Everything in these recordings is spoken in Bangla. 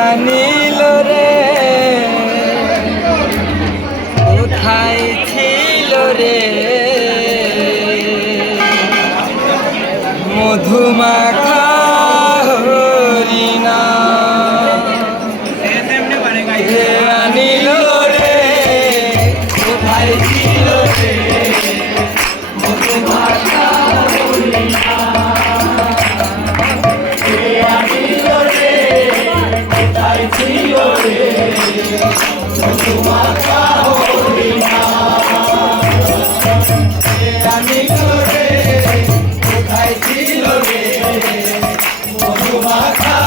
আনিল রে কোথায় ছিল রে মধুমাখা হরিণা আনিল রে কোথায় ছিল রে মধুমাখা হরিণা আনিল রে কোথায় ছিল রে মধুমাখা হরিণা আনিল রে কোথায় ছিল রে মধুমাখা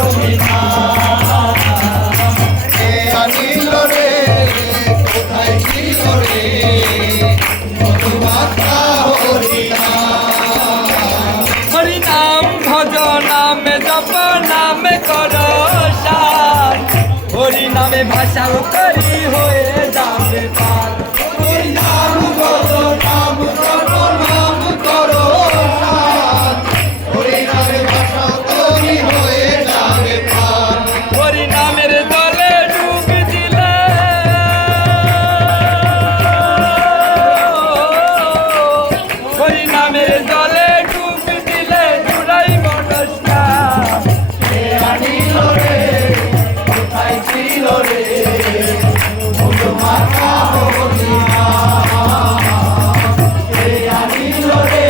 হরিণা আনিল রে কোথায় ছিল রে মধুমাখা হরিণা হরি নাম ভজ নামে জপ নামে কর সার হরি নামে ভাষা করি হয়ে যাবে পার হরি নাম ভজ নাম জপ নাম করো সার হরি নামে ভাষা করি হয়ে যাবে পার হরি নামের দলে ডুব দিলে হরি নামের দলে ডুব দিলে জুড়াই মনস্কা আনিল রে কোথায় ছিল রে মধুমাখা হরিণা আনিল রে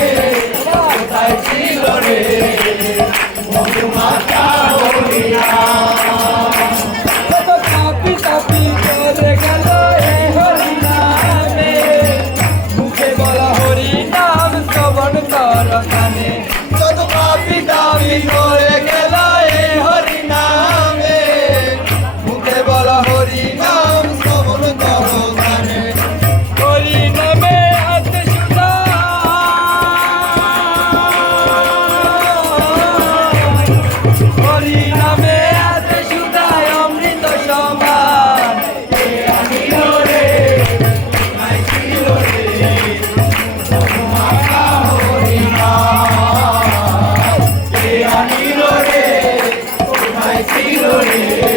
কোথায় ছিল রে মধুমাখা হরিণা কাপি কাপি করে গেল এই হরিনামে মুখে বলা হরিনাম শ্রবণ কর কানে যত কাপি কাপি করে গেল এই হরিনামে মুখে বলা হরিনাম শ্রবণ কর কানে হরিনামে আছে সুধা হরিনামে আছে সুধা অমৃত সমান আনিল রে কোথায় ছিল রে মধুমাখা হরিণা আনিল রে কোথায় ছিল রে